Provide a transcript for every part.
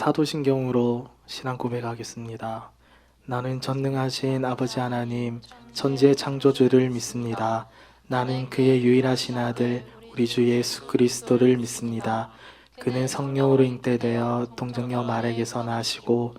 사도신경으로 신앙 고백하겠습니다. 나는 전능하신 아버지 하나님, 천지의 창조주를 믿습니다. 나는 그의 유일하신 아들, 우리 주 예수 그리스도를 믿습니다. 그는 성령으로 잉태되어 동정녀 마리아에게서 나시고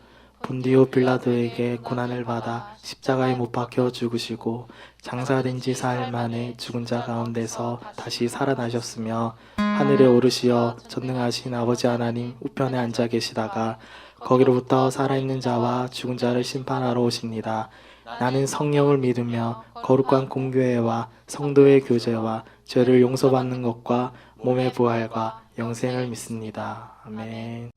본디오 빌라도에게 고난을 받아 십자가에 못 박혀 죽으시고 장사된 지 사흘 만에 죽은 자 가운데서 다시 살아나셨으며 하늘에 오르시어 전능하신 아버지 하나님 우편에 앉아 계시다가 거기로부터 살아있는 자와 죽은 자를 심판하러 오십니다. 나는 성령을 믿으며 거룩한 공교회와 성도의 교제와 죄를 용서받는 것과 몸의 부활과 영생을 믿습니다. 아멘.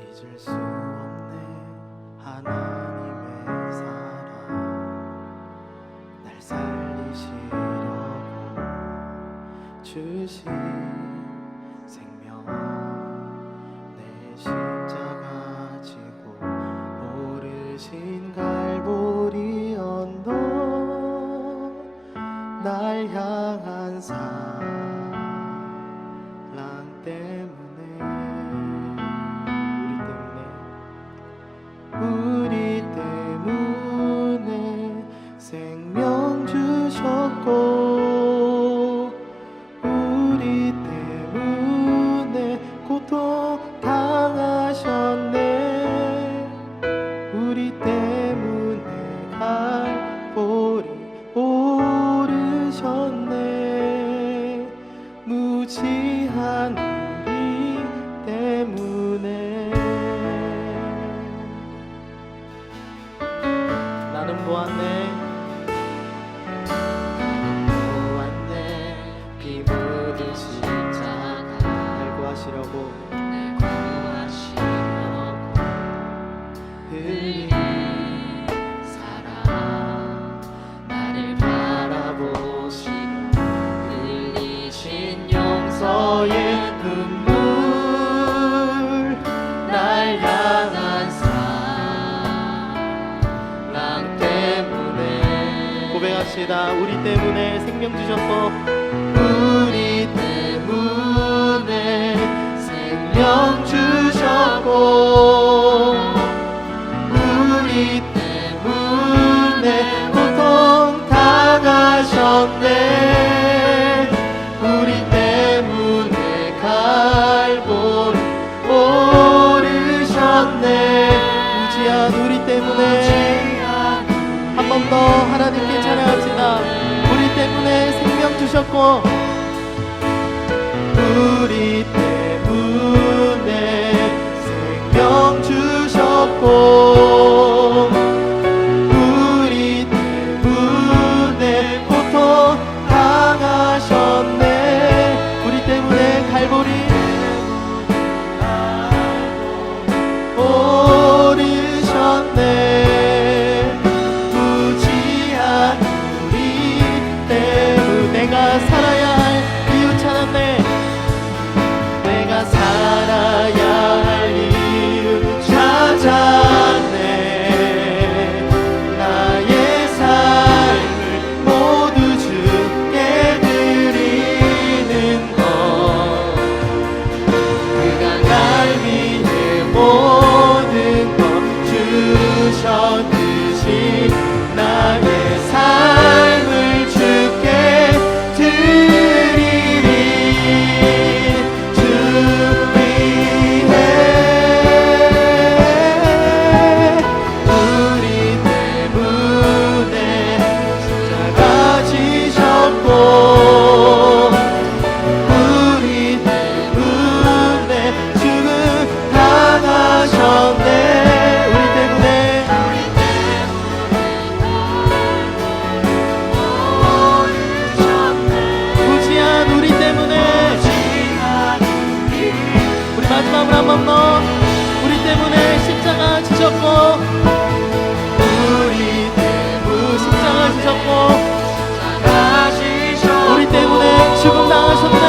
잊을 수 없네 하나님의 사랑, 날 살리시려고 주신 생명, 내 십자가 지고 오르신 갈보리 언덕, 날 향한 사랑 때문에 우리 때문에 생명 주셨고 우리 때문에 고통 당하셨네. 우리 때문에 갈보리 오르셨네. 무지한 우리 때문에 나는 보았네 피 묻은 십자가 날 구하시려고 흘린 사랑, 나를 바라보시고 흘리신 용서의 눈물, 날 향한 사랑 때문에 고백합시다. 우리 때문에 생명 주셨고 우리 때문에 생명 주셨고 우리 때문에 고통 당하셨네. 우리 때문에 갈보리 오르셨네. 무지한 우리 때문에 한 번 더 하나님께 찬양합시다. 우리 때문에 생명 주셨고 우리 때문에 생명 주셨고 우리 때문에 고통 당하셨네. 우리 때문에 갈보리 오르셨네. 무지한 우리 때문에 내가 살아야 할 이유 찾았네. 내가 살아야 할 이유 찾았네. 나의 삶을 모두 주께 드리는 것, 그가 날 위해 모든 것 주셨듯이 나의 삶을 주께 드리리. 주 위해 우리 때문에 십자가 지셨고 우리 때문에 죽음 당하셨네. 우리 때문에 무지한 우리 때문에 우리 마지막으로 한 번 더 우리 때문에 십자가 지셨고 우리 때문에 십자가 지셨고 우리 때문에 죽음 당하셨네.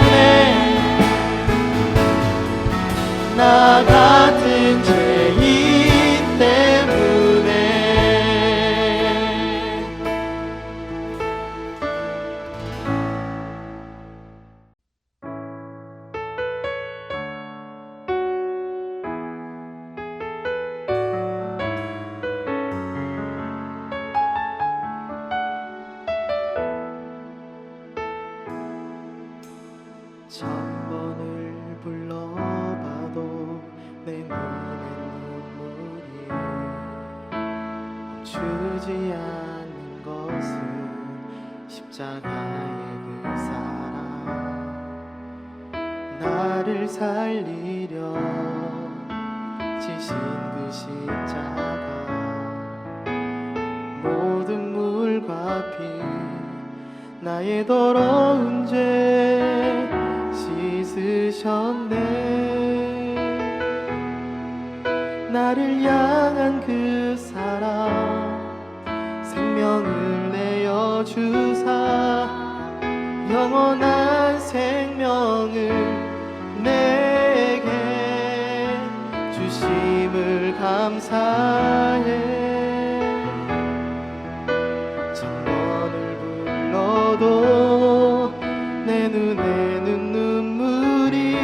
때문에 나 같은 죄인 때문에 천 번을 불러봐도 내 눈에 눈물이 멈추지 않는 것은 십자가의 그 사랑 나를 살리려 지신 그 십자가 모든 물과 피 나의 더러운 죄 씻으셨네 나를 향한 그 사랑 생명을 내어 주사 영원한 생명을 내게 주심을 감사해 천 번을 불러도 내 눈에는 눈물이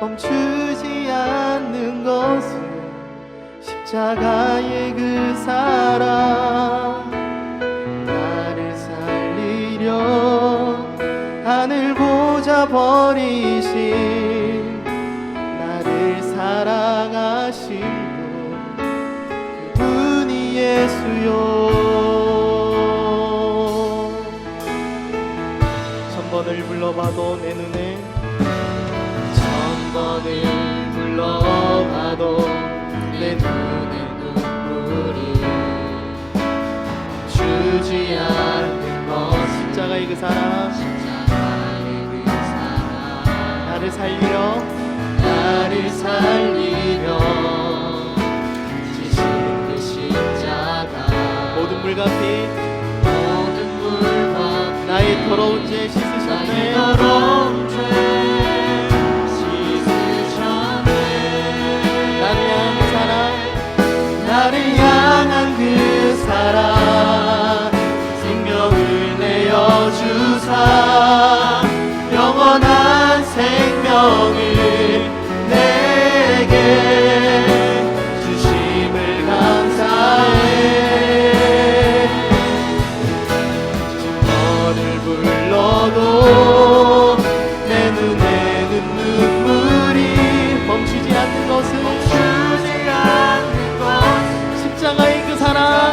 멈추지 않는 것은 십자가의 그 사랑 나를 살리려 하늘 보좌 버리신 나를 사랑하신 분 그분이 예수요 천 번을 불러봐도 내 눈에 천 번을 불러봐도 내 눈에 눈물이 주지 않는 것 십자가의 그 사랑 나를 살리려 지신 그 십자가 모든 물과 피 나의 더러운 죄 씻으셨네 나를 향한 그 사랑 생명을 내어 주사 영원한 생명을 내게 주심을 감사해 너를 불러도 내 눈에는 눈물이 멈추지 않는 것은 십자가의 그 사랑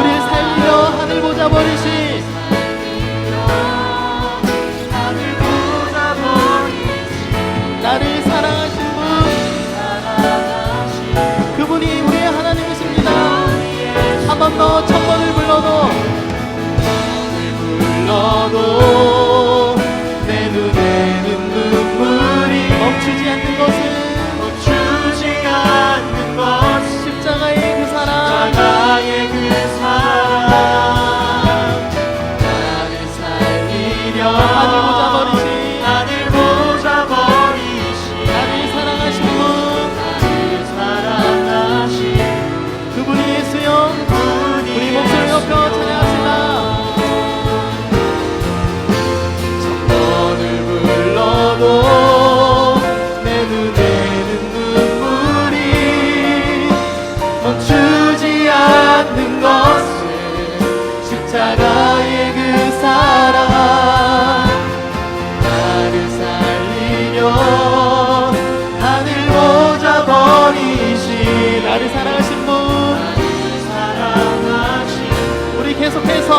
우리를 살려 하늘 보좌 버리신 나를 사랑하신 분 그분이 우리의 하나님이십니다 한 번 더 천 번을 불러도 내 눈에는 눈물이 멈추지 않는 것은 십자가의 그 사랑 나를 살리려 하늘 보좌 버리신 나를 사랑하신 분 그분이 예수여 우리 목소리 높여 찬양합시다 천 번을 불러도 내 눈에는 눈물이 멈추지 않는 것은 십자가의 그 사랑 나를 살리려 하늘 보좌 버리신 나를 사랑하신 분 우리 계속해서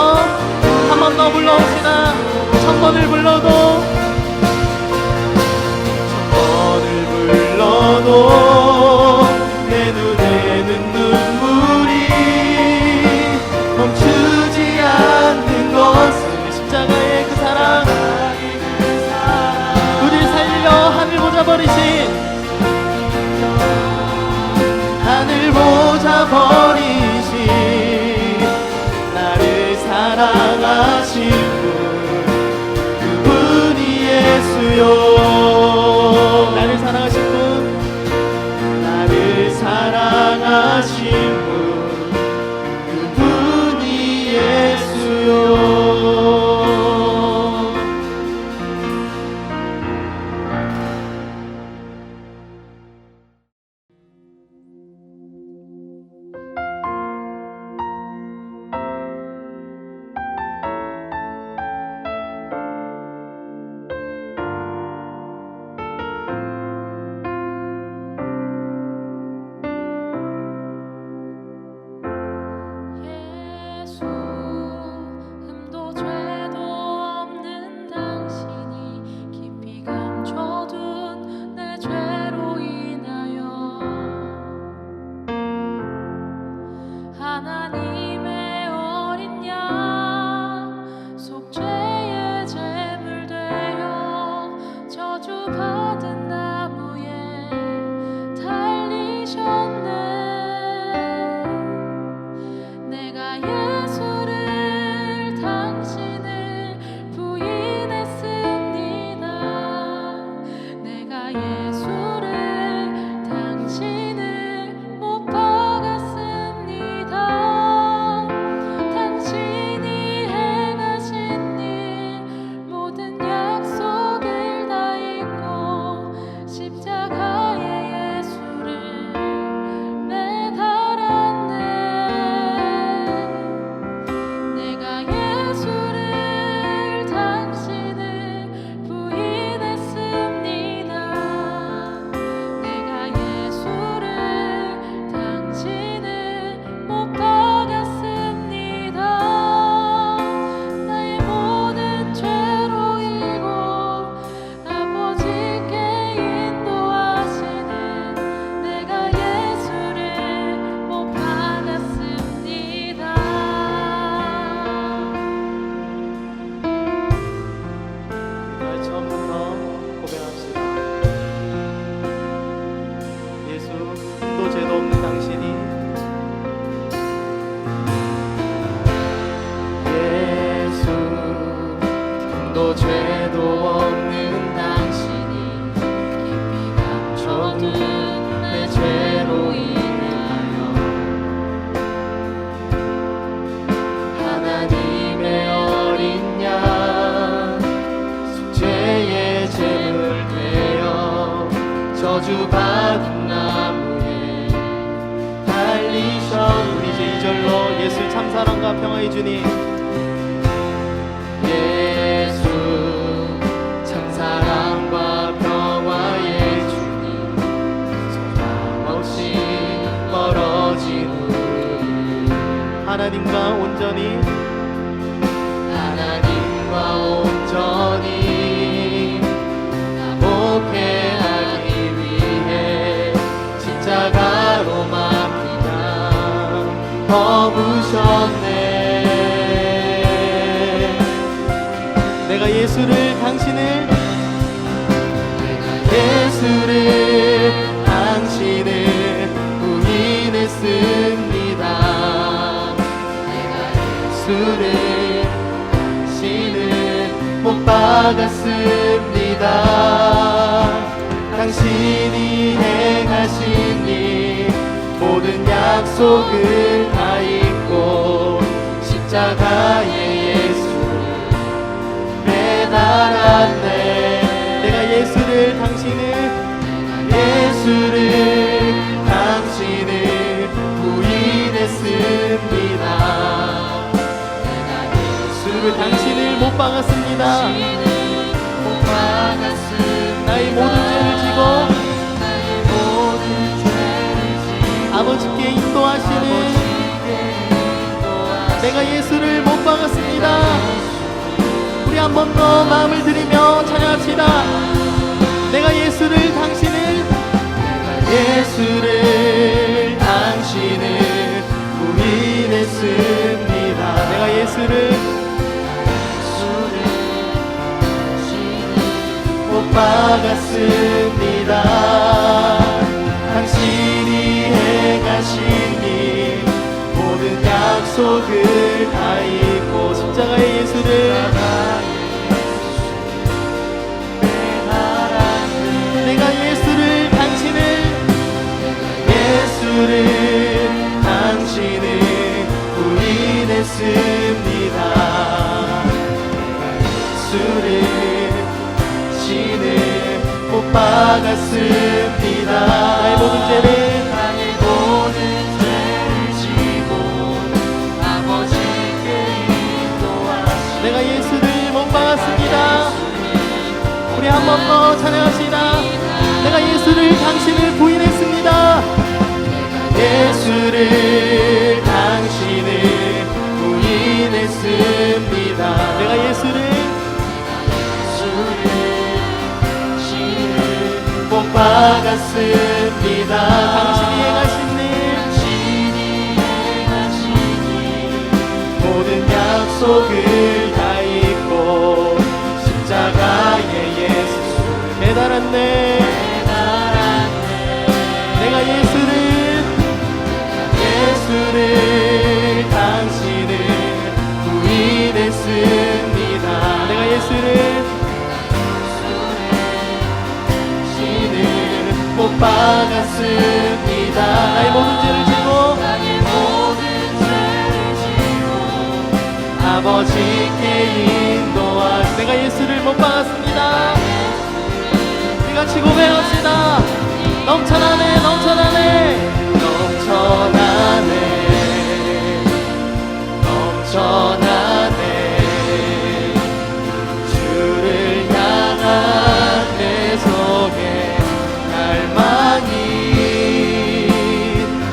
한 번 더 불러옵시다 천 번을 불러도 내 눈에는 눈물이 멈추지 않는 것은 십자가의 그 사랑 우리를 살리려 하늘 보좌 버리신 나를 사랑하신 분 아무도 죄도 없는 당신이 깊이 감춰둔 내 죄로 인하여 하나님의 어린 양 속죄의 제물 되어 저주받은 나무에 달리셔. 우리 이제 2절로 예수 참사랑과 평화의 주님, 예수 참사랑과 평화의 주님, 소망없이 멀어진 우리 하나님과 온전히 화목해 하기 위해 십자가로만 그냥 거부셨네. 내가 예수를 당신을 부인했습니다. 내가 예수를 당신을 못 박았습니다. 당신이 행하신 일 모든 약속을 다 잊고 십자가에 예수를 매달았네. 내가 예수를 당신을 부인했습니다. 내가 예수를 당신을 못 박았습니다. 나의 모든 죄를 지고 아버지께 인도하시는 내가 예수를 못 박았습니다. 우리 한 번 더 마음을 들이며 찬양합시다. 내가 예수를 당신을 부인했습니다. 내가 예수를 못 박았습니다. 당신이 행하신 일 모든 약속을 다 잊고 십자가의 예수를 내가 예수를 당신을 부인했습니다. 예수를 못 박았습니다. 나의 모든 죄를 지고 아버지께 인도하시 내가 예수를 못 박았습니다. 우리 한 번 더 찬양합시다. 내가 예수를 당신을 부인했습니다. 예수를 당신을 부인했습니다. 내가 예수를 못 박았습니다. 당신이 행하신 일 모든 약속을 다 잊고 십자가에 예수를 매달았네. 내가 예수를 당신을 부인했습니다. 내가 예수를 못 박았습니다. 나의 모든 죄를 지고 아버지께 인도하시 내가 예수를 못 박았습니다. 우리 같이 고백합시다. 넘쳐나네 넘쳐나네 넘쳐나네 넘쳐나네 주를 향한 내 속에 갈망이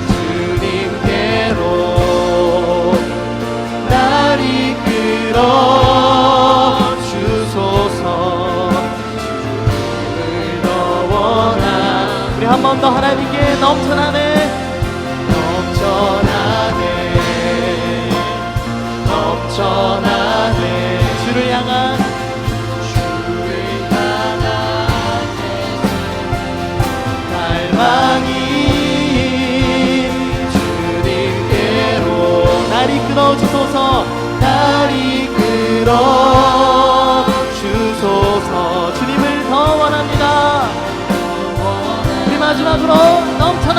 주님께로 날 이끌어 주소서. 주를 더 원하 우리 한 번 더 하나님께 넘쳐나네 넘쳐나네 넘쳐나네 주를 향한 갈망이 주님께로 날 이끌어 주소서. 날 이끌어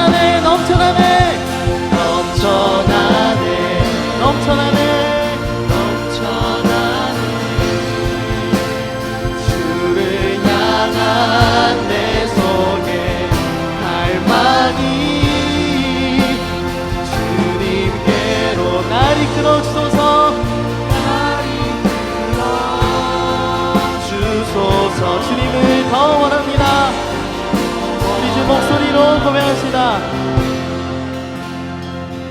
넘쳐나네 넘쳐나네 넘쳐나네 넘쳐나네 넘쳐나네 주를 향한 내 속에 갈망이 주님께로 날 이끌어 주소서 주소서. 주님을 더 원합니다. 우리 주 목소리로 고백합시다.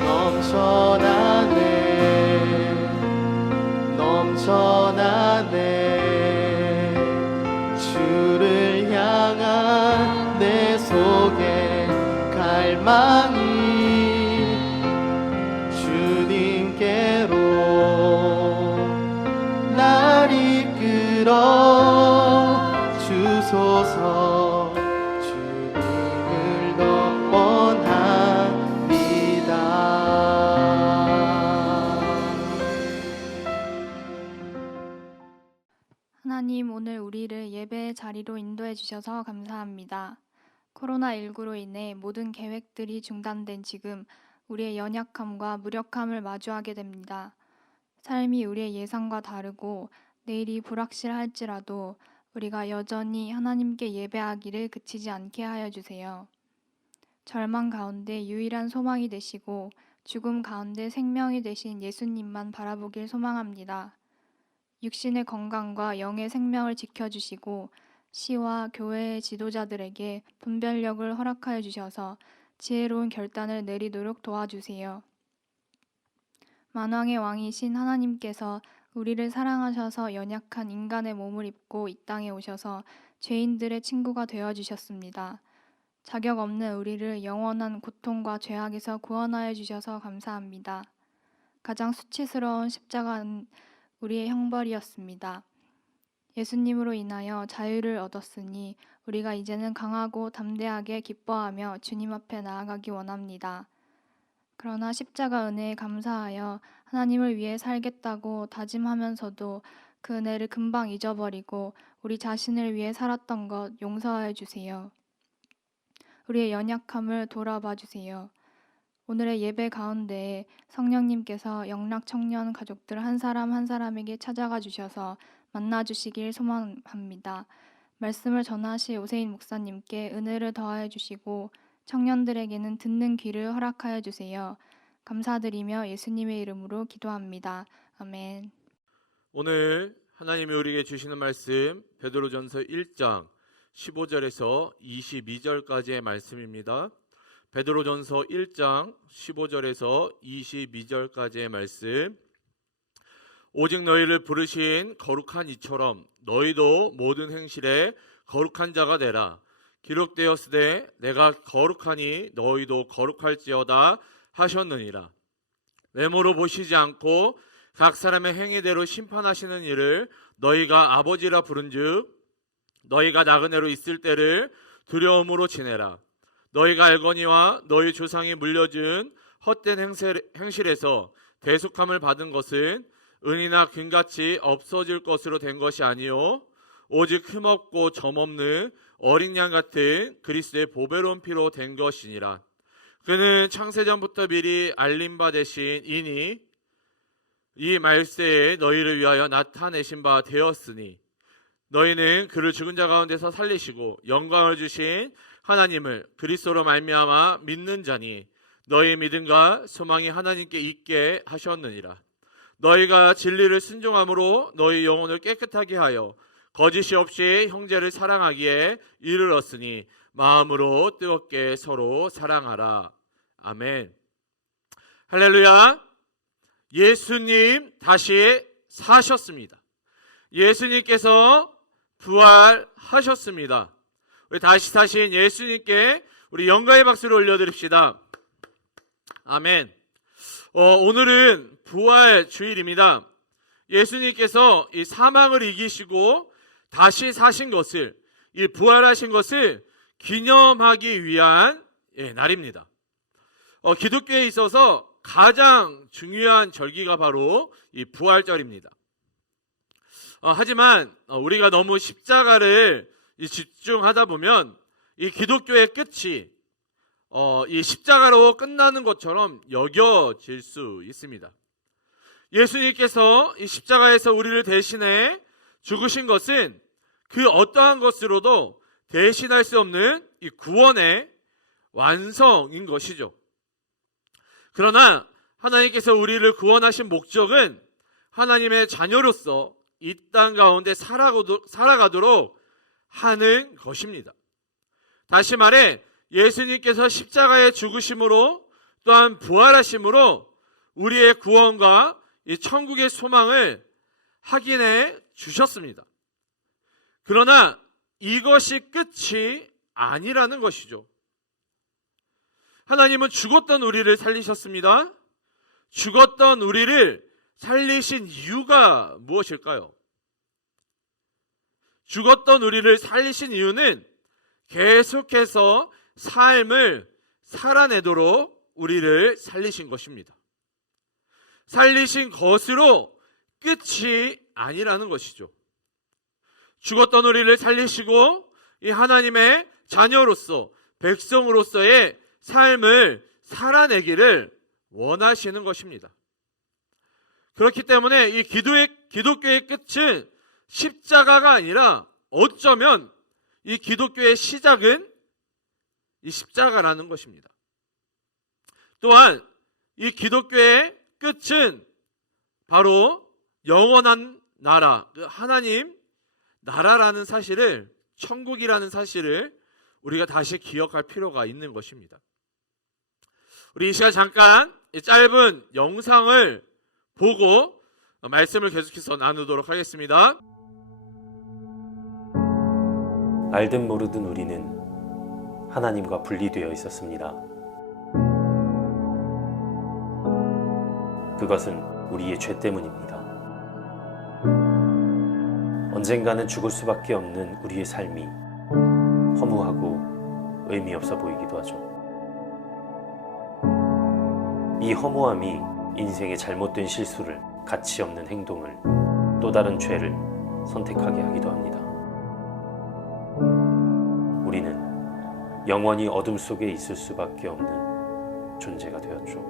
넘쳐나네 넘쳐나네 주를 향한 내 속에 갈망이 주님께로 날 이끌어 주소서. 주님을 더 원합니다. 하나님, 오늘 우리를 예배의 자리로 인도해 주셔서 감사합니다. 코로나19로 인해 모든 계획들이 중단된 지금 우리의 연약함과 무력함을 마주하게 됩니다. 삶이 우리의 예상과 다르고 내일이 불확실할지라도 우리가 여전히 하나님께 예배하기를 그치지 않게 하여 주세요. 절망 가운데 유일한 소망이 되시고 죽음 가운데 생명이 되신 예수님만 바라보길 소망합니다. 육신의 건강과 영의 생명을 지켜주시고 시와 교회의 지도자들에게 분별력을 허락하여 주셔서 지혜로운 결단을 내리도록 도와주세요. 만왕의 왕이신 하나님께서 우리를 사랑하셔서 연약한 인간의 몸을 입고 이 땅에 오셔서 죄인들의 친구가 되어주셨습니다. 자격 없는 우리를 영원한 고통과 죄악에서 구원하여 주셔서 감사합니다. 가장 수치스러운 십자가는 우리의 형벌이었습니다. 예수님으로 인하여 자유를 얻었으니 우리가 이제는 강하고 담대하게 기뻐하며 주님 앞에 나아가기 원합니다. 그러나 십자가 은혜에 감사하여 하나님을 위해 살겠다고 다짐하면서도 그 은혜를 금방 잊어버리고 우리 자신을 위해 살았던 것 용서하여 주세요. 우리의 연약함을 돌아봐 주세요. 오늘의 예배 가운데 성령님께서 영락 청년 가족들 한 사람 한 사람에게 찾아가 주셔서 만나주시길 소망합니다. 말씀을 전하실 오세인 목사님께 은혜를 더하여 주시고 청년들에게는 듣는 귀를 허락하여 주세요. 감사드리며 예수님의 이름으로 기도합니다. 아멘. 오늘 하나님이 우리에게 주시는 말씀 베드로전서 1장 15절에서 22절까지의 말씀입니다. 베드로전서 1장 15절에서 22절까지의 말씀. 오직 너희를 부르신 거룩한 이처럼 너희도 모든 행실에 거룩한 자가 되라. 기록되었으되 내가 거룩하니 너희도 거룩할지어다 하셨느니라. 외모로 보시지 않고 각 사람의 행위대로 심판하시는 이를 너희가 아버지라 부른즉 너희가 나그네로 있을 때를 두려움으로 지내라. 너희가 알거니와 너희 조상이 물려준 헛된 행실에서 대속함을 받은 것은 은이나 금같이 없어질 것으로 된 것이 아니요 오직 흠없고 점없는 어린 양 같은 그리스도의 보배로운 피로 된 것이니라. 그는 창세전부터 미리 알림 바 되신 이니 이 말세에 너희를 위하여 나타내신 바 되었으니 너희는 그를 죽은 자 가운데서 살리시고 영광을 주신 하나님을 그리스도로 말미암아 믿는 자니 너희 믿음과 소망이 하나님께 있게 하셨느니라. 너희가 진리를 순종함으로 너희 영혼을 깨끗하게 하여 거짓이 없이 형제를 사랑하기에 이르렀으니 마음으로 뜨겁게 서로 사랑하라. 아멘. 할렐루야. 예수님 다시 사셨습니다. 예수님께서 부활하셨습니다. 우리 다시 사신 예수님께 우리 영광의 박수를 올려드립시다. 아멘. 오늘은 부활 주일입니다. 예수님께서 이 사망을 이기시고 다시 사신 것을, 이 부활하신 것을 기념하기 위한 날입니다. 기독교에 있어서 가장 중요한 절기가 바로 이 부활절입니다. 하지만 우리가 너무 십자가를 집중하다 보면 이 기독교의 끝이 이 십자가로 끝나는 것처럼 여겨질 수 있습니다. 예수님께서 이 십자가에서 우리를 대신해 죽으신 것은 그 어떠한 것으로도 대신할 수 없는 이 구원의 완성인 것이죠. 그러나 하나님께서 우리를 구원하신 목적은 하나님의 자녀로서 이 땅 가운데 살아가도록 하는 것입니다. 다시 말해 예수님께서 십자가에 죽으심으로 또한 부활하심으로 우리의 구원과 이 천국의 소망을 확인해 주셨습니다. 그러나 이것이 끝이 아니라는 것이죠. 하나님은 죽었던 우리를 살리셨습니다. 죽었던 우리를 살리신 이유가 무엇일까요? 죽었던 우리를 살리신 이유는 계속해서 삶을 살아내도록 우리를 살리신 것입니다. 살리신 것으로 끝이 아니라는 것이죠. 죽었던 우리를 살리시고 이 하나님의 자녀로서 백성으로서의 삶을 살아내기를 원하시는 것입니다. 그렇기 때문에 이 기독교의 끝은 십자가가 아니라 어쩌면 이 기독교의 시작은 이 십자가라는 것입니다. 또한 이 기독교의 끝은 바로 영원한 나라, 하나님 나라라는 사실을, 천국이라는 사실을 우리가 다시 기억할 필요가 있는 것입니다. 우리 이 시간 잠깐 짧은 영상을 보고 말씀을 계속해서 나누도록 하겠습니다. 알든 모르든 우리는 하나님과 분리되어 있었습니다. 그것은 우리의 죄 때문입니다. 언젠가는 죽을 수밖에 없는 우리의 삶이 허무하고 의미 없어 보이기도 하죠. 이 허무함이 인생의 잘못된 실수를, 가치 없는 행동을, 또 다른 죄를 선택하게 하기도 합니다. 우리는 영원히 어둠 속에 있을 수밖에 없는 존재가 되었죠.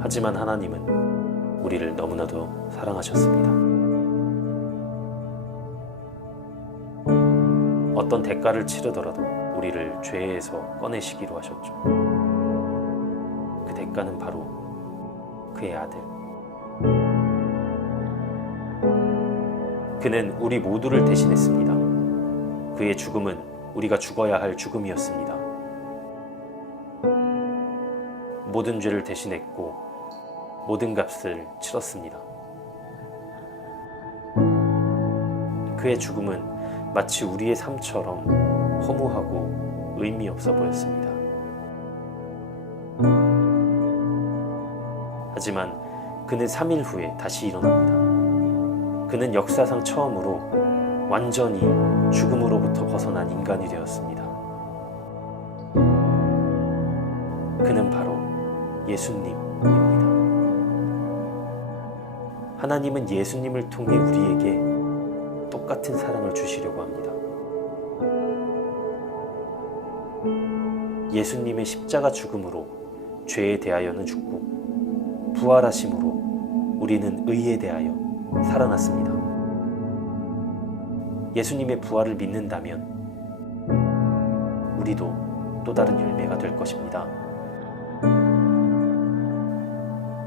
하지만 하나님은 우리를 너무나도 사랑하셨습니다. 어떤 대가를 치르더라도 우리를 죄에서 꺼내시기로 하셨죠. 그 대가는 바로 그의 아들. 그는 우리 모두를 대신했습니다. 그의 죽음은 우리가 죽어야 할 죽음이었습니다. 모든 죄를 대신했고 모든 값을 치렀습니다. 그의 죽음은 마치 우리의 삶처럼 허무하고 의미 없어 보였습니다. 하지만 그는 3일 후에 다시 일어납니다. 그는 역사상 처음으로 완전히 죽음으로부터 벗어난 인간이 되었습니다. 그는 바로 예수님입니다. 하나님은 예수님을 통해 우리에게 똑같은 사랑을 주시려고 합니다. 예수님의 십자가 죽음으로 죄에 대하여는 죽고 부활하심으로 우리는 의에 대하여 살아났습니다. 예수님의 부활을 믿는다면 우리도 또 다른 열매가 될 것입니다.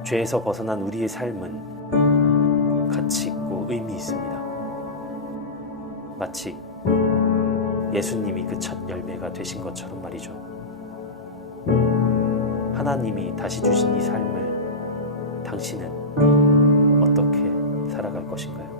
죄에서 벗어난 우리의 삶은 가치 있고 의미 있습니다. 마치 예수님이 그 첫 열매가 되신 것처럼 말이죠. 하나님이 다시 주신 이 삶을 당신은 어떻게 살아갈 것인가요?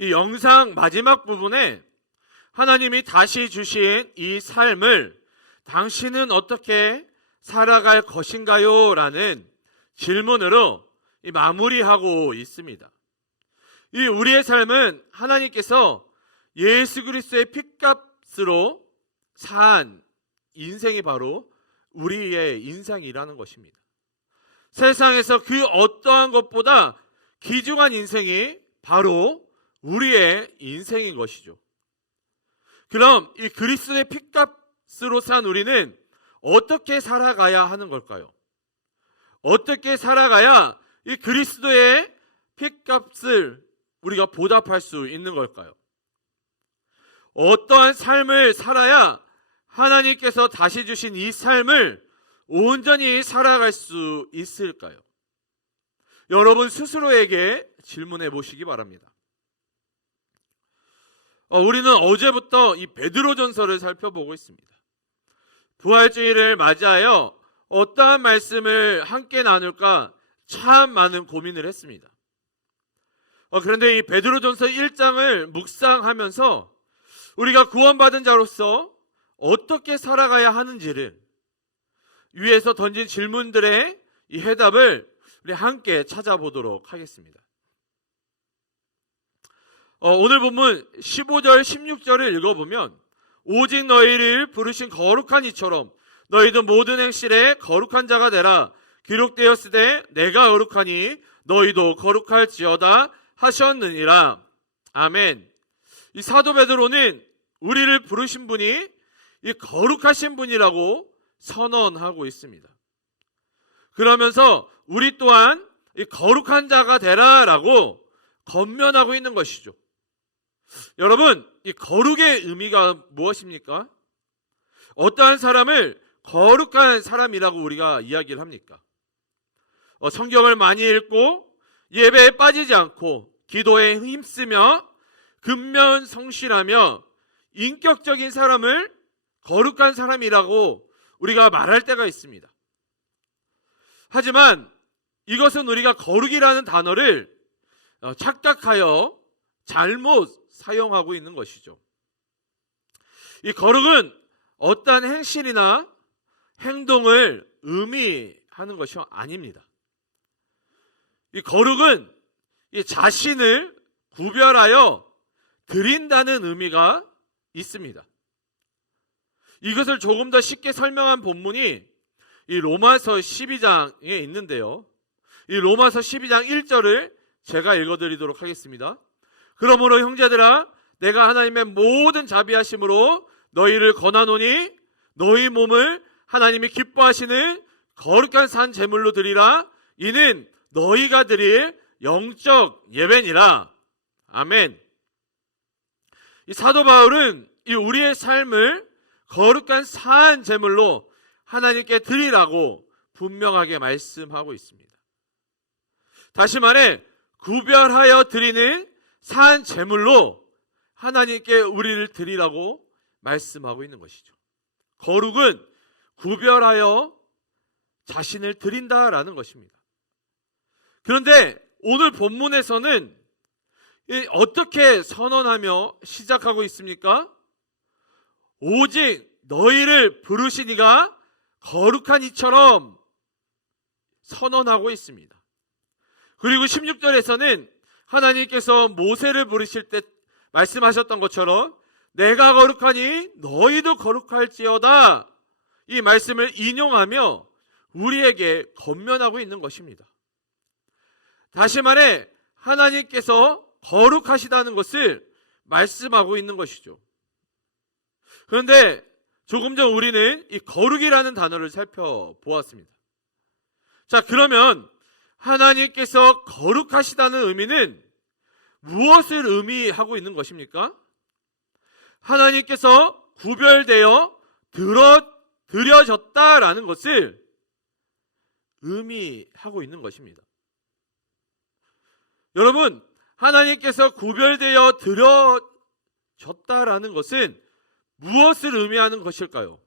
이 영상 마지막 부분에 하나님이 다시 주신 이 삶을 당신은 어떻게 살아갈 것인가요? 라는 질문으로 마무리하고 있습니다. 이 우리의 삶은 하나님께서 예수 그리스도의 핏값으로 산 인생이 바로 우리의 인생이라는 것입니다. 세상에서 그 어떠한 것보다 귀중한 인생이 바로 우리의 인생인 것이죠. 그럼 이 그리스도의 핏값으로 산 우리는 어떻게 살아가야 하는 걸까요? 어떻게 살아가야 이 그리스도의 핏값을 우리가 보답할 수 있는 걸까요? 어떠한 삶을 살아야 하나님께서 다시 주신 이 삶을 온전히 살아갈 수 있을까요? 여러분 스스로에게 질문해 보시기 바랍니다. 우리는 어제부터 이 베드로전서를 살펴보고 있습니다. 부활주의를 맞이하여 어떠한 말씀을 함께 나눌까 참 많은 고민을 했습니다. 그런데 이 베드로전서 1장을 묵상하면서 우리가 구원받은 자로서 어떻게 살아가야 하는지를 위에서 던진 질문들의 이 해답을 우리 함께 찾아보도록 하겠습니다. 오늘 본문 15절 16절을 읽어보면 오직 너희를 부르신 거룩한 이처럼 너희도 모든 행실에 거룩한 자가 되라. 기록되었으되 내가 거룩하니 너희도 거룩할지어다 하셨느니라. 아멘. 이 사도 베드로는 우리를 부르신 분이 이 거룩하신 분이라고 선언하고 있습니다. 그러면서 우리 또한 이 거룩한 자가 되라라고 권면하고 있는 것이죠. 여러분, 이 거룩의 의미가 무엇입니까? 어떠한 사람을 거룩한 사람이라고 우리가 이야기를 합니까? 성경을 많이 읽고 예배에 빠지지 않고 기도에 힘쓰며 근면성실하며 인격적인 사람을 거룩한 사람이라고 우리가 말할 때가 있습니다. 하지만 이것은 우리가 거룩이라는 단어를 착각하여 잘못 사용하고 있는 것이죠. 이 거룩은 어떠한 행실이나 행동을 의미하는 것이 아닙니다. 이 거룩은 이 자신을 구별하여 드린다는 의미가 있습니다. 이것을 조금 더 쉽게 설명한 본문이 이 로마서 12장에 있는데요. 이 로마서 12장 1절을 제가 읽어드리도록 하겠습니다. 그러므로 형제들아 내가 하나님의 모든 자비하심으로 너희를 권하노니 너희 몸을 하나님이 기뻐하시는 거룩한 산 제물로 드리라. 이는 너희가 드릴 영적 예배니라. 아멘. 이 사도 바울은 이 우리의 삶을 거룩한 산 제물로 하나님께 드리라고 분명하게 말씀하고 있습니다. 다시 말해 구별하여 드리는 산 제물로 하나님께 우리를 드리라고 말씀하고 있는 것이죠. 거룩은 구별하여 자신을 드린다라는 것입니다. 그런데 오늘 본문에서는 어떻게 선언하며 시작하고 있습니까? 오직 너희를 부르신 이가 거룩한 이처럼 선언하고 있습니다. 그리고 16절에서는 하나님께서 모세를 부르실 때 말씀하셨던 것처럼 내가 거룩하니 너희도 거룩할지어다, 이 말씀을 인용하며 우리에게 권면하고 있는 것입니다. 다시 말해 하나님께서 거룩하시다는 것을 말씀하고 있는 것이죠. 그런데 조금 전 우리는 이 거룩이라는 단어를 살펴보았습니다. 자, 그러면 하나님께서 거룩하시다는 의미는 무엇을 의미하고 있는 것입니까? 하나님께서 구별되어 드려졌다라는 것을 의미하고 있는 것입니다. 여러분, 하나님께서 구별되어 드려졌다라는 것은 무엇을 의미하는 것일까요?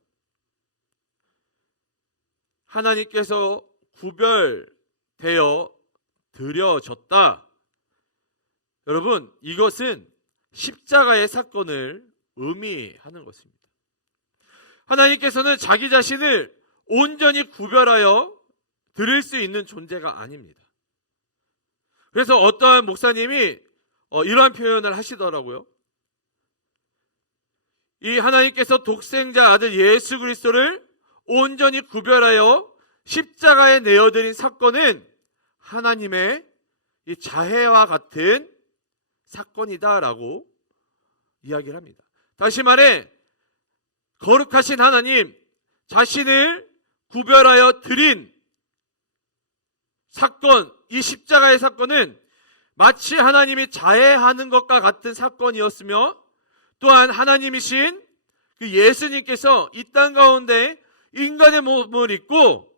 하나님께서 구별되어 드려졌다. 여러분, 이것은 십자가의 사건을 의미하는 것입니다. 하나님께서는 자기 자신을 온전히 구별하여 드릴 수 있는 존재가 아닙니다. 그래서 어떠한 목사님이 이러한 표현을 하시더라고요. 이 하나님께서 독생자 아들 예수 그리스도를 온전히 구별하여 십자가에 내어드린 사건은 하나님의 이 자해와 같은 사건이다라고 이야기를 합니다. 다시 말해 거룩하신 하나님 자신을 구별하여 드린 사건, 이 십자가의 사건은 마치 하나님이 자해하는 것과 같은 사건이었으며, 또한 하나님이신 그 예수님께서 이 땅 가운데 인간의 몸을 입고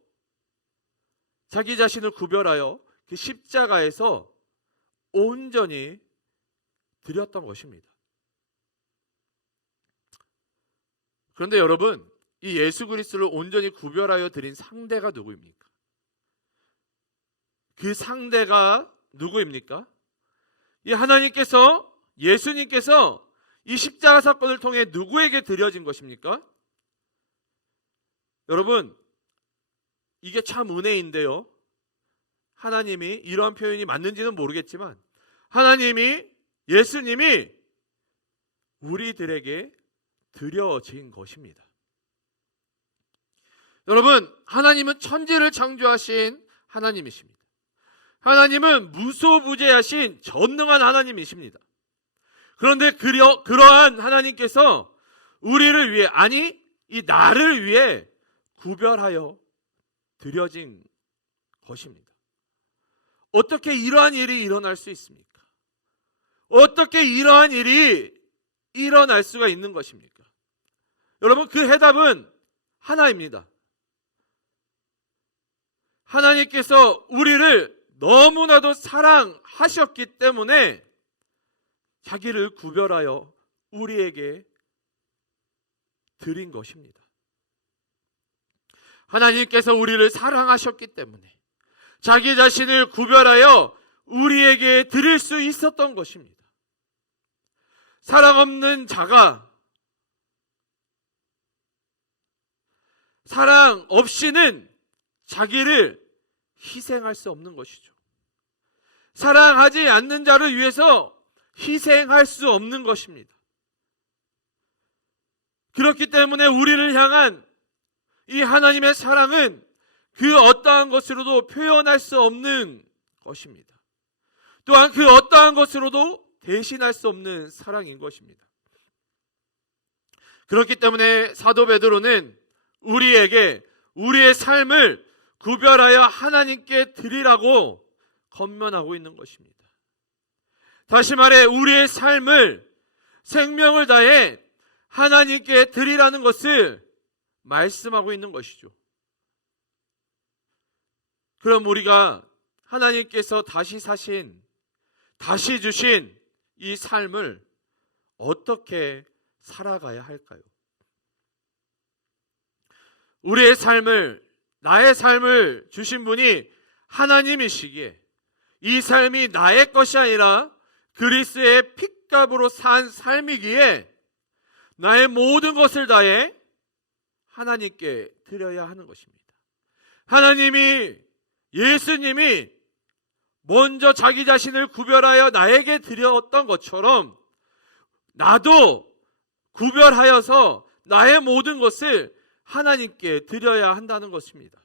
자기 자신을 구별하여 그 십자가에서 온전히 드렸던 것입니다. 그런데 여러분, 이 예수 그리스도를 온전히 구별하여 드린 상대가 누구입니까? 그 상대가 누구입니까? 이 하나님께서, 예수님께서 이 십자가 사건을 통해 누구에게 드려진 것입니까? 여러분, 이게 참 은혜인데요. 하나님이, 이러한 표현이 맞는지는 모르겠지만 하나님이, 예수님이 우리들에게 드려진 것입니다. 여러분, 하나님은 천지를 창조하신 하나님이십니다. 하나님은 무소부재하신 전능한 하나님이십니다. 그런데 그러한 하나님께서 우리를 위해, 아니 이 나를 위해 구별하여 드려진 것입니다. 어떻게 이러한 일이 일어날 수 있습니까? 어떻게 이러한 일이 일어날 수가 있는 것입니까? 여러분, 그 해답은 하나입니다. 하나님께서 우리를 너무나도 사랑하셨기 때문에 자기를 구별하여 우리에게 드린 것입니다. 하나님께서 우리를 사랑하셨기 때문에 자기 자신을 구별하여 우리에게 드릴 수 있었던 것입니다. 사랑 없는 자가, 사랑 없이는 자기를 희생할 수 없는 것이죠. 사랑하지 않는 자를 위해서 희생할 수 없는 것입니다. 그렇기 때문에 우리를 향한 이 하나님의 사랑은 그 어떠한 것으로도 표현할 수 없는 것입니다. 또한 그 어떠한 것으로도 대신할 수 없는 사랑인 것입니다. 그렇기 때문에 사도 베드로는 우리에게 우리의 삶을 구별하여 하나님께 드리라고 권면하고 있는 것입니다. 다시 말해 우리의 삶을, 생명을 다해 하나님께 드리라는 것을 말씀하고 있는 것이죠. 그럼 우리가 하나님께서 다시 주신 이 삶을 어떻게 살아가야 할까요? 우리의 삶을, 나의 삶을 주신 분이 하나님이시기에 이 삶이 나의 것이 아니라 그리스도의 핏값으로 산 삶이기에 나의 모든 것을 다해 하나님께 드려야 하는 것입니다. 하나님이, 예수님이 먼저 자기 자신을 구별하여 나에게 드렸던 것처럼 나도 구별하여서 나의 모든 것을 하나님께 드려야 한다는 것입니다.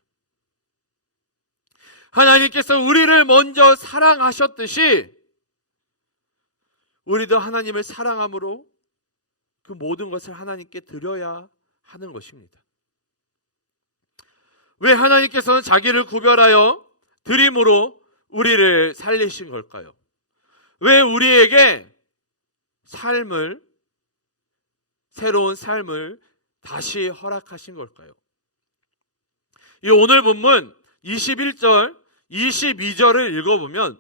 하나님께서 우리를 먼저 사랑하셨듯이 우리도 하나님을 사랑함으로 그 모든 것을 하나님께 드려야 하는 것입니다. 왜 하나님께서는 자기를 구별하여 드림으로 우리를 살리신 걸까요? 왜 우리에게 새로운 삶을 다시 허락하신 걸까요? 이 오늘 본문 21절, 22절을 읽어보면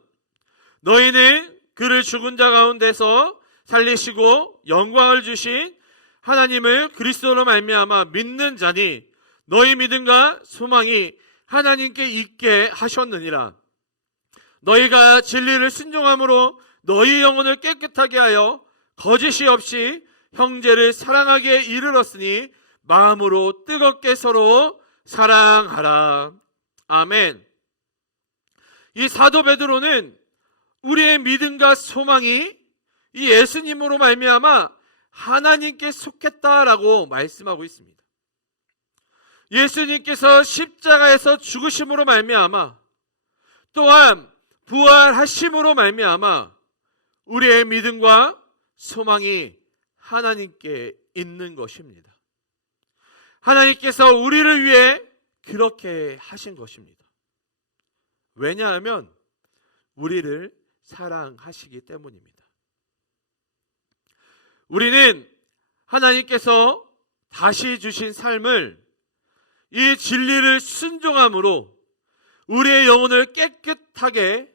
너희는 그를 죽은 자 가운데서 살리시고 영광을 주신 하나님을 그리스도로 말미암아 믿는 자니 너희 믿음과 소망이 하나님께 있게 하셨느니라. 너희가 진리를 순종함으로 너희 영혼을 깨끗하게 하여 거짓이 없이 형제를 사랑하게 이르렀으니 마음으로 뜨겁게 서로 사랑하라. 아멘. 이 사도 베드로는 우리의 믿음과 소망이 이 예수님으로 말미암아 하나님께 속했다라고 말씀하고 있습니다. 예수님께서 십자가에서 죽으심으로 말미암아 또한 부활하심으로 말미암아 우리의 믿음과 소망이 하나님께 있는 것입니다. 하나님께서 우리를 위해 그렇게 하신 것입니다. 왜냐하면 우리를 사랑하시기 때문입니다. 우리는 하나님께서 다시 주신 삶을 이 진리를 순종함으로 우리의 영혼을 깨끗하게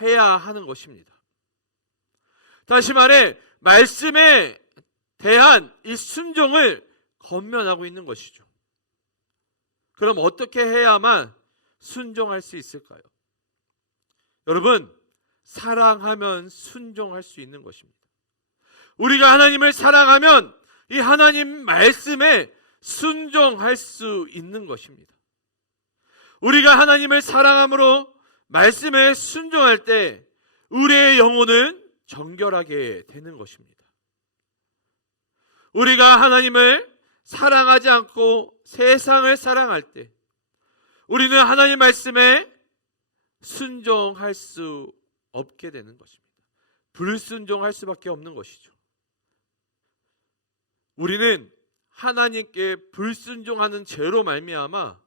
해야 하는 것입니다. 다시 말해 말씀에 대한 이 순종을 권면하고 있는 것이죠. 그럼 어떻게 해야만 순종할 수 있을까요? 여러분, 사랑하면 순종할 수 있는 것입니다. 우리가 하나님을 사랑하면 이 하나님 말씀에 순종할 수 있는 것입니다. 우리가 하나님을 사랑함으로 말씀에 순종할 때 우리의 영혼은 정결하게 되는 것입니다. 우리가 하나님을 사랑하지 않고 세상을 사랑할 때 우리는 하나님 말씀에 순종할 수 없게 되는 것입니다. 불순종할 수밖에 없는 것이죠. 우리는 하나님께 불순종하는 죄로 말미암아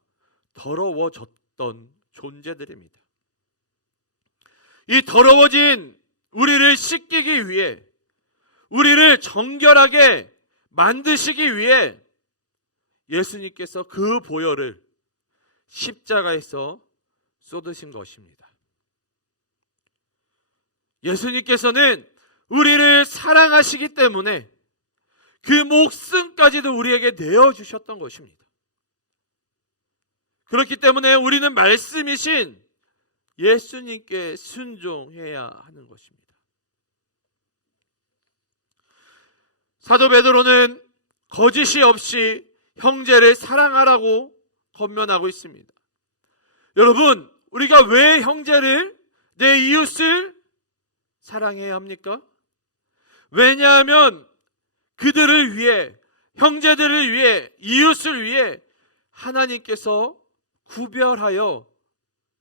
더러워졌던 존재들입니다. 이 더러워진 우리를 씻기기 위해, 우리를 정결하게 만드시기 위해 예수님께서 그 보혈을 십자가에서 쏟으신 것입니다. 예수님께서는 우리를 사랑하시기 때문에 그 목숨까지도 우리에게 내어주셨던 것입니다. 그렇기 때문에 우리는 말씀이신 예수님께 순종해야 하는 것입니다. 사도 베드로는 거짓이 없이 형제를 사랑하라고 권면하고 있습니다. 여러분, 우리가 왜 형제를, 내 이웃을 사랑해야 합니까? 왜냐하면 그들을 위해, 형제들을 위해, 이웃을 위해 하나님께서 구별하여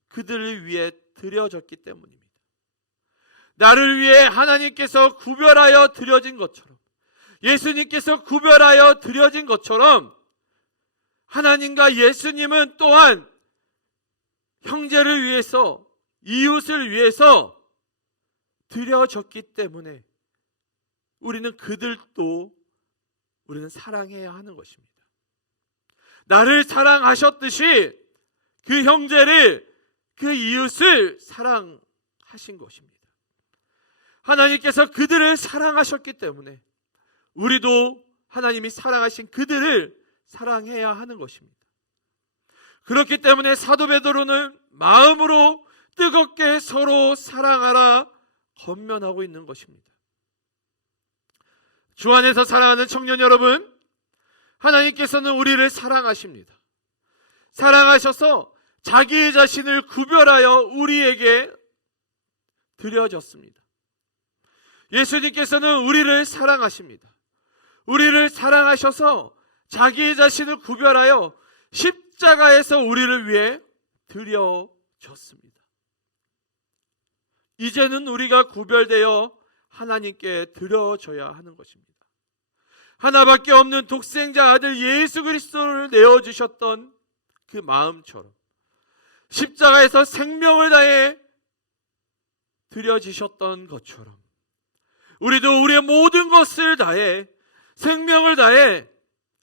그들을 위해 드려졌기 때문입니다. 나를 위해 하나님께서 구별하여 드려진 것처럼, 예수님께서 구별하여 드려진 것처럼 하나님과 예수님은 또한 형제를 위해서, 이웃을 위해서 드려졌기 때문에 우리는 그들도 우리는 사랑해야 하는 것입니다. 나를 사랑하셨듯이 그 형제를, 그 이웃을 사랑하신 것입니다. 하나님께서 그들을 사랑하셨기 때문에 우리도 하나님이 사랑하신 그들을 사랑해야 하는 것입니다. 그렇기 때문에 사도 베드로는 마음으로 뜨겁게 서로 사랑하라 권면하고 있는 것입니다. 주 안에서 사랑하는 청년 여러분, 하나님께서는 우리를 사랑하십니다. 사랑하셔서 자기 자신을 구별하여 우리에게 드려졌습니다. 예수님께서는 우리를 사랑하십니다. 우리를 사랑하셔서 자기 자신을 구별하여 십자가에서 우리를 위해 드려졌습니다. 이제는 우리가 구별되어 하나님께 드려져야 하는 것입니다. 하나밖에 없는 독생자 아들 예수 그리스도를 내어주셨던 그 마음처럼 십자가에서 생명을 다해 드려지셨던 것처럼 우리도 우리의 모든 것을 다해, 생명을 다해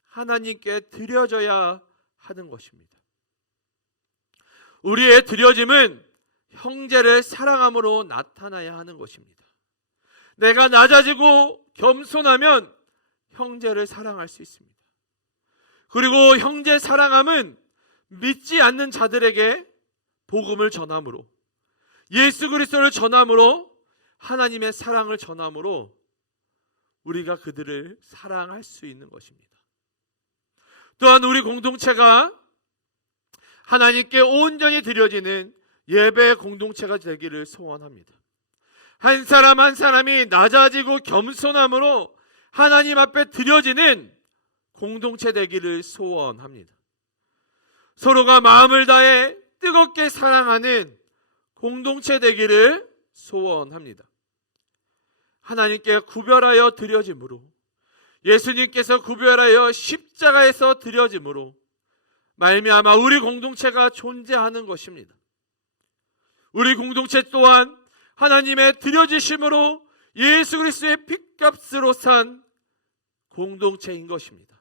하나님께 드려져야 하는 것입니다. 우리의 드려짐은 형제를 사랑함으로 나타나야 하는 것입니다. 내가 낮아지고 겸손하면 형제를 사랑할 수 있습니다. 그리고 형제 사랑함은 믿지 않는 자들에게 복음을 전함으로, 예수 그리스도를 전함으로, 하나님의 사랑을 전함으로 우리가 그들을 사랑할 수 있는 것입니다. 또한 우리 공동체가 하나님께 온전히 드려지는 예배 공동체가 되기를 소원합니다. 한 사람 한 사람이 낮아지고 겸손함으로 하나님 앞에 드려지는 공동체 되기를 소원합니다. 서로가 마음을 다해 뜨겁게 사랑하는 공동체 되기를 소원합니다. 하나님께 구별하여 드려짐으로, 예수님께서 구별하여 십자가에서 드려짐으로 말미암아 우리 공동체가 존재하는 것입니다. 우리 공동체 또한 하나님의 드려지심으로 예수 그리스도의 핏값으로 산 공동체인 것입니다.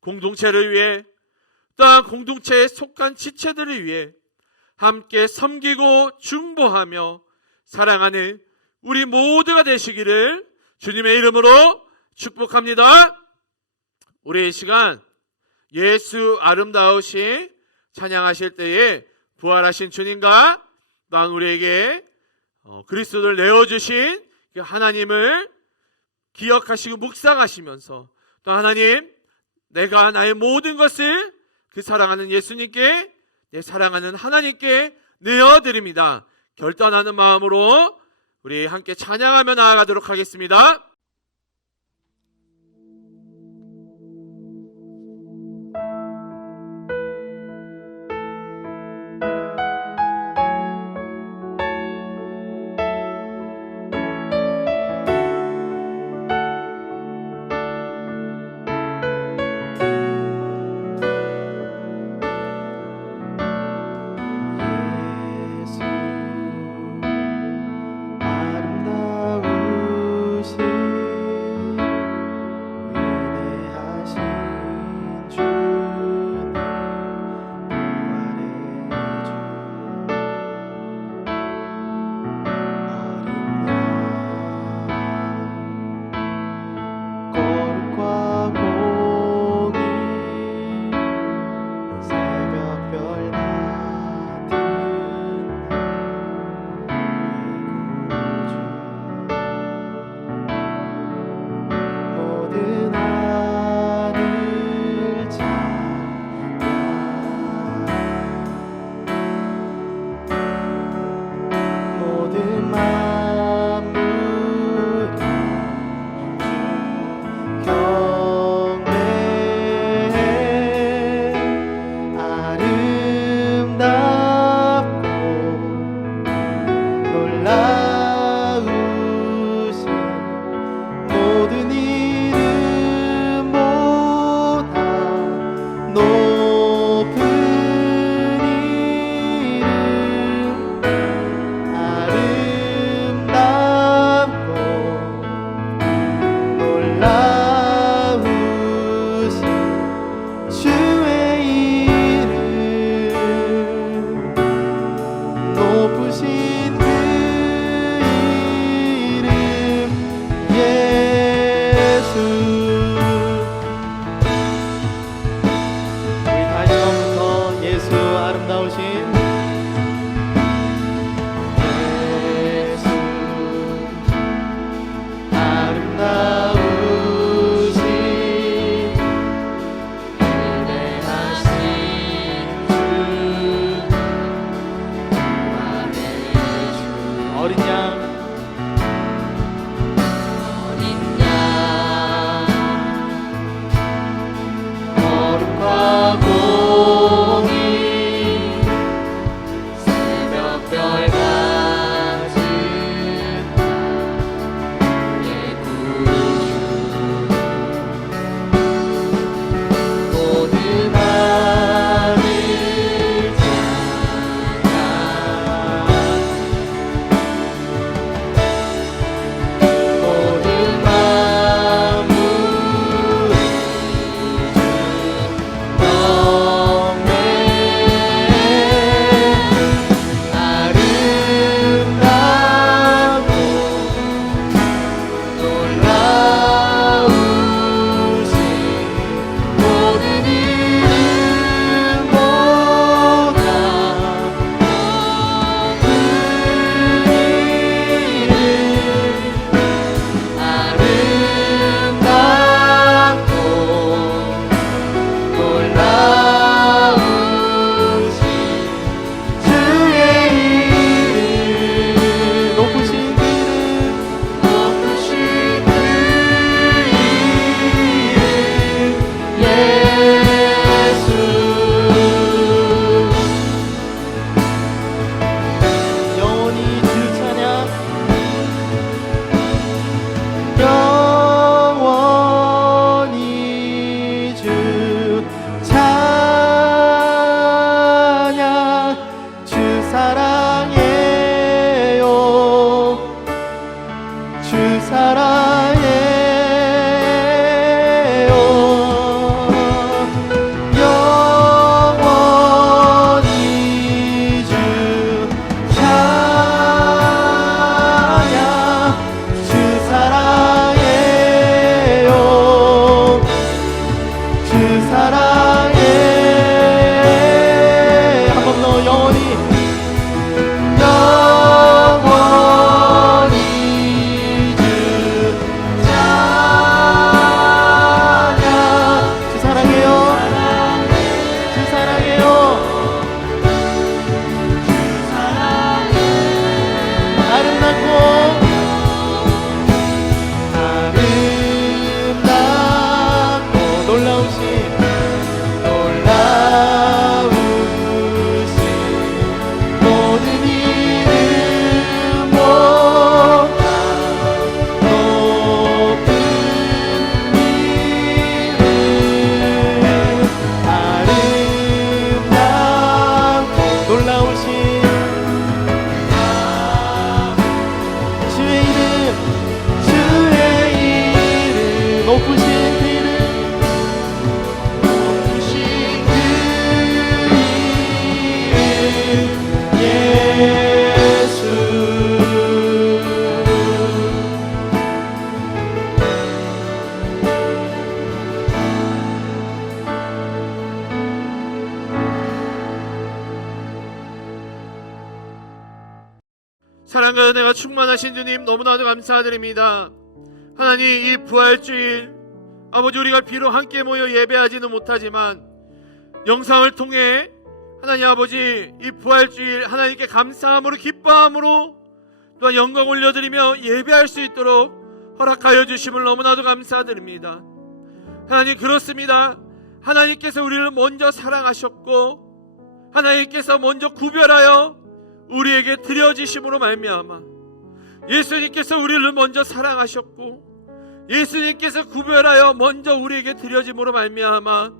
공동체를 위해, 또한 공동체에 속한 지체들을 위해 함께 섬기고 중보하며 사랑하는 우리 모두가 되시기를 주님의 이름으로 축복합니다. 우리 이 시간 예수 아름다우신 찬양하실 때에 부활하신 주님과 또한 우리에게 그리스도를 내어주신 그 하나님을 기억하시고 묵상하시면서, 또 하나님, 내가 나의 모든 것을 그 사랑하는 예수님께, 내 사랑하는 하나님께 내어드립니다. 결단하는 마음으로 우리 함께 찬양하며 나아가도록 하겠습니다. 예수 아름다우신 위대하신 주님 부활의 주 어린 양 거룩과 공의 새벽별 같은 모든 하늘 찬양 모든 만물이 주 경배해 아름답고 놀라우신 모든 이름보다 높은 이름 아름답고 놀라우신 주의 이름 높으신 그 이름 예수. 우리 다시 한번부터 예수 아름다우신 예수 아름다우신 위대하신 주 어린 양 거룩과 공의 새벽별 같은 나의 구주 모든 하늘 찬양 사랑과 은혜가 충만하신 주님 너무나도 감사드립니다. 하나님, 이 부활주일 아버지, 우리가 비록 함께 모여 예배하지는 못하지만 영상을 통해 하나님 아버지, 이 부활주일 하나님께 감사함으로, 기뻐함으로 또한 영광 올려드리며 예배할 수 있도록 허락하여 주심을 너무나도 감사드립니다. 하나님, 그렇습니다. 하나님께서 우리를 먼저 사랑하셨고 하나님께서 먼저 구별하여 우리에게 드려지심으로 말미암아 예수님께서 우리를 먼저 사랑하셨고 예수님께서 구별하여 먼저 우리에게 드려짐으로 말미암아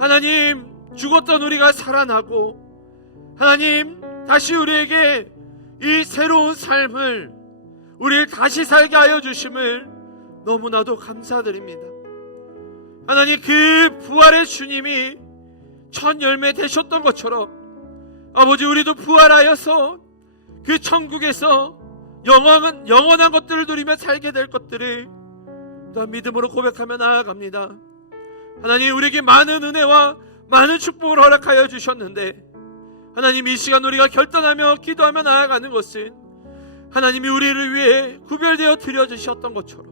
하나님, 죽었던 우리가 살아나고 하나님, 다시 우리에게 이 새로운 삶을, 우리를 다시 살게 하여 주심을 너무나도 감사드립니다. 하나님, 그 부활의 주님이 첫 열매 되셨던 것처럼 아버지, 우리도 부활하여서 그 천국에서 영원한 것들을 누리며 살게 될 것들을 또한 믿음으로 고백하며 나아갑니다. 하나님, 우리에게 많은 은혜와 많은 축복을 허락하여 주셨는데 하나님, 이 시간 우리가 결단하며 기도하며 나아가는 것은 하나님이 우리를 위해 구별되어 드려주셨던 것처럼,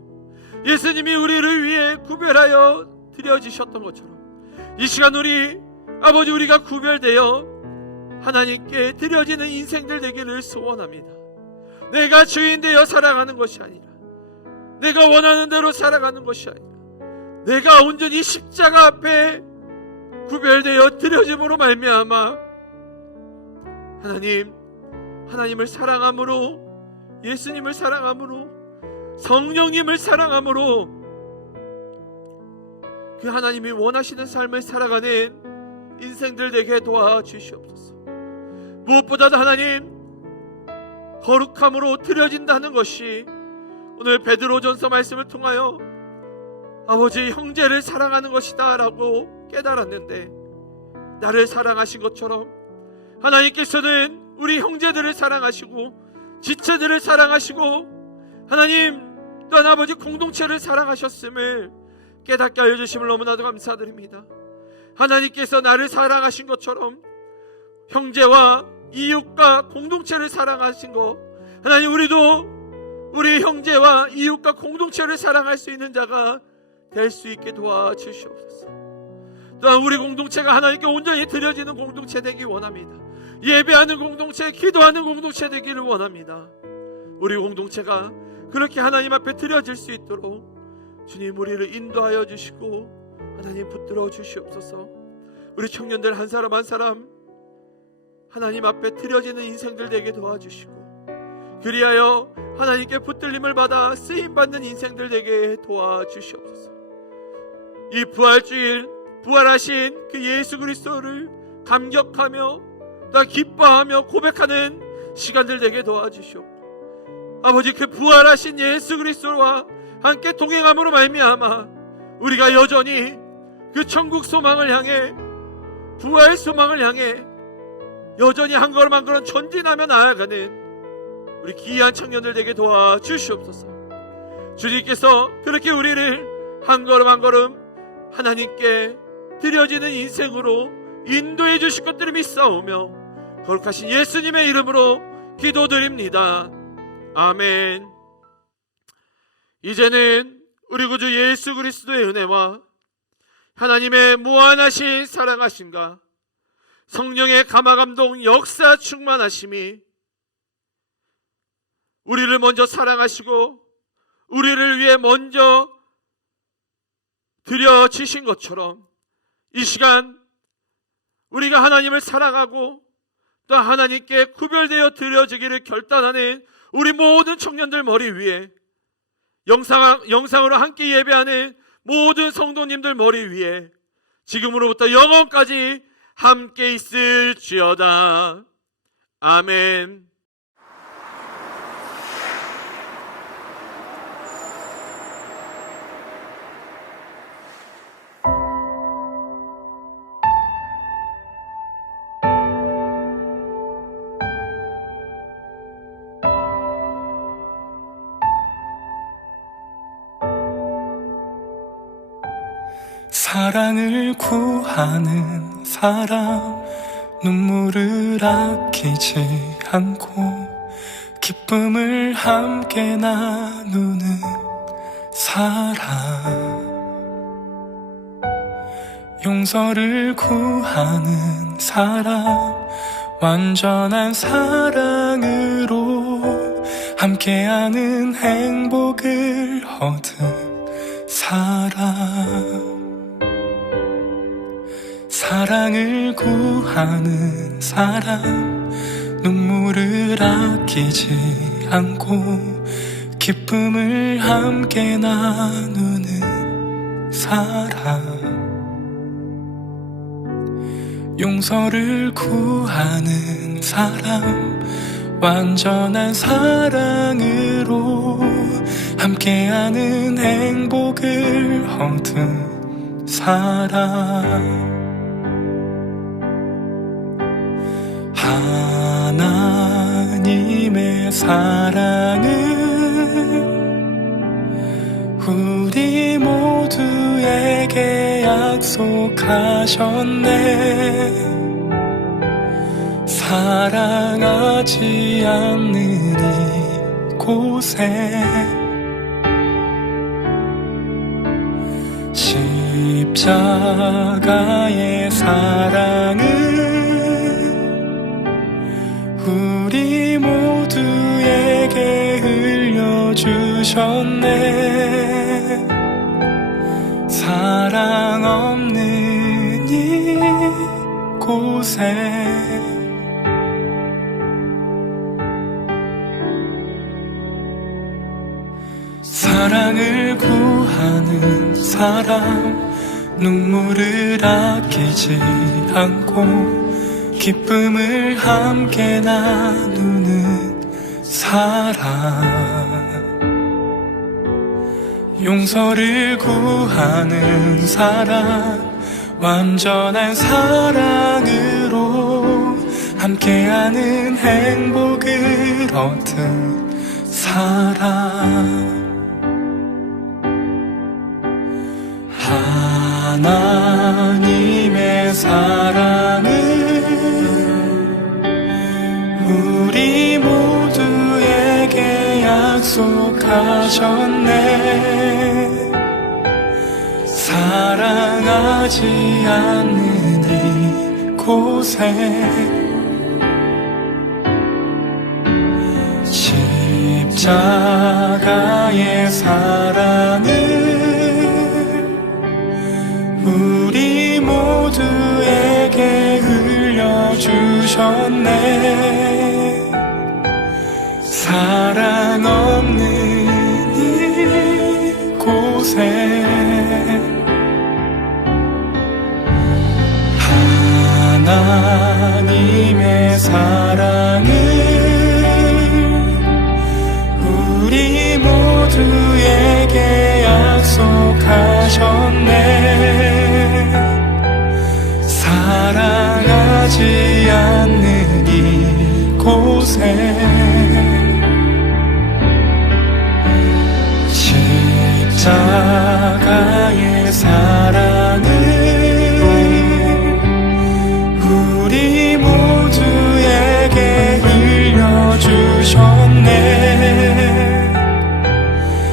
예수님이 우리를 위해 구별하여 드려주셨던 것처럼 이 시간 우리 아버지, 우리가 구별되어 하나님께 드려지는 인생들 되기를 소원합니다. 내가 주인 되어 살아가는 것이 아니라, 내가 원하는 대로 살아가는 것이 아니라, 내가 온전히 십자가 앞에 구별되어 드려짐으로 말미암아 하나님을 사랑함으로, 예수님을 사랑함으로, 성령님을 사랑함으로 그 하나님이 원하시는 삶을 살아가는 인생들 되게 도와주시옵소서. 무엇보다도 하나님, 거룩함으로 드려진다는 것이 오늘 베드로전서 말씀을 통하여 아버지, 형제를 사랑하는 것이다 라고 깨달았는데, 나를 사랑하신 것처럼 하나님께서는 우리 형제들을 사랑하시고 지체들을 사랑하시고 하나님 또한 아버지 공동체를 사랑하셨음을 깨닫게 하여 주심을 너무나도 감사드립니다. 하나님께서 나를 사랑하신 것처럼 형제와 이웃과 공동체를 사랑하신 것, 하나님, 우리도 우리 형제와 이웃과 공동체를 사랑할 수 있는 자가 될 수 있게 도와주시옵소서. 또한 우리 공동체가 하나님께 온전히 드려지는 공동체 되기 원합니다. 예배하는 공동체, 기도하는 공동체 되기를 원합니다. 우리 공동체가 그렇게 하나님 앞에 드려질 수 있도록 주님, 우리를 인도하여 주시고 하나님 붙들어 주시옵소서. 우리 청년들 한 사람 한 사람 하나님 앞에 드려지는 인생들 되게 도와주시고, 그리하여 하나님께 붙들림을 받아 쓰임받는 인생들 되게 도와주시옵소서. 이 부활주일 부활하신 그 예수 그리스도를 감격하며 또 기뻐하며 고백하는 시간들 되게 도와주시옵고, 아버지, 그 부활하신 예수 그리스도와 함께 동행함으로 말미암아 우리가 여전히 그 천국 소망을 향해, 부활 소망을 향해 여전히 한 걸음 한 걸음 전진하며 나아가는 우리 귀한 청년들 되게 도와주시옵소서. 주님께서 그렇게 우리를 한 걸음 한 걸음 하나님께 드려지는 인생으로 인도해 주실 것들을 믿사오며 거룩하신 예수님의 이름으로 기도드립니다. 아멘. 이제는 우리 구주 예수 그리스도의 은혜와 하나님의 무한하신 사랑하심과 성령의 감화감동 역사 충만하심이 우리를 먼저 사랑하시고 우리를 위해 먼저 드려지신 것처럼 이 시간 우리가 하나님을 사랑하고 또 하나님께 구별되어 드려지기를 결단하는 우리 모든 청년들 머리 위에, 영상으로 함께 예배하는 모든 성도님들 머리 위에 지금으로부터 영원까지 함께 있을지어다. 아멘. 사랑을 구하는 사람, 눈물을 아끼지 않고 기쁨을 함께 나누는 사랑, 용서를 구하는 사람, 완전한 사랑으로 함께하는 행복을 얻은 사람, 사랑을 구하는 사람, 눈물을 아끼지 않고 기쁨을 함께 나누는 사람, 용서를 구하는 사람, 완전한 사랑으로 함께하는 행복을 얻은 사람, 하나님의 사랑을 우리 모두에게 약속하셨네. 사랑하지 않는 이곳에 십자가의 사랑을 우리 모두에게 흘려주셨네. 사랑 없는 이곳에 사랑을 구하는 사람, 눈물을 아끼지 않고 기쁨을 함께 나누는 사람, 용서를 구하는 사람, 완전한 사랑으로 함께하는 행복을 얻은 사람, 하나님의 사랑을 우리 모두에게 약속하셨네. 사랑하지 않는 이곳에 십자가의 사랑을 우리 모두에게 흘려주셨네. 사랑 없는 이곳에 하나님의 사랑을 우리 모두에게 약속하셨네. 사랑하지 않는 이곳에 십자가의 사랑을 우리 모두에게 흘려주셨네.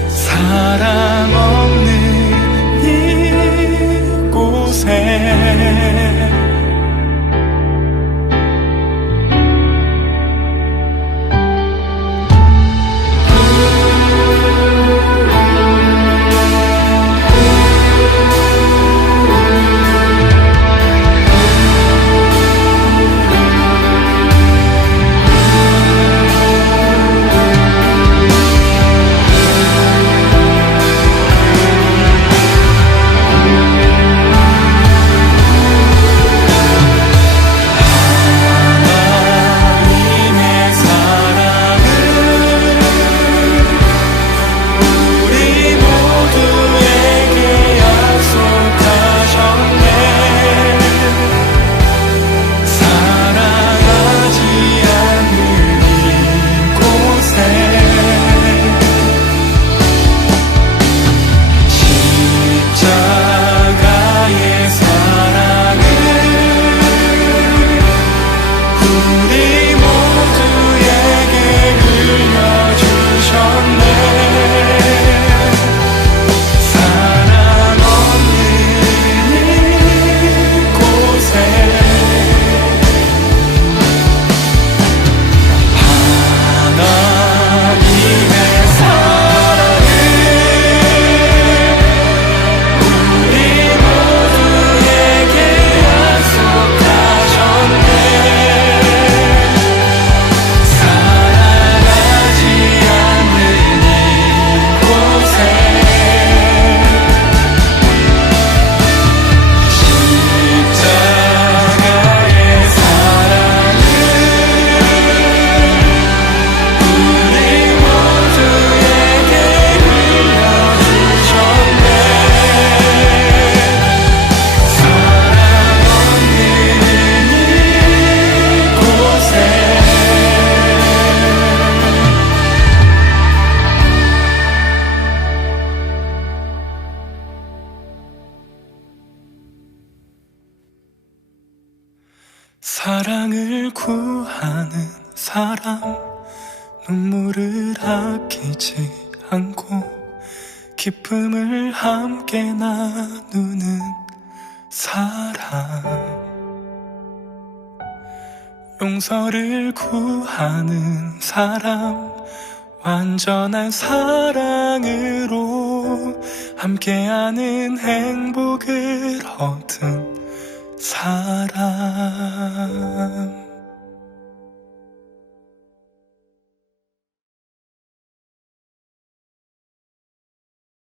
사랑 없는 이곳에 사람, 눈물을 아끼지 않고 기쁨을 함께 나누는 사람, 용서를 구하는 사람, 완전한 사랑으로 함께하는 행복을 얻은 사람.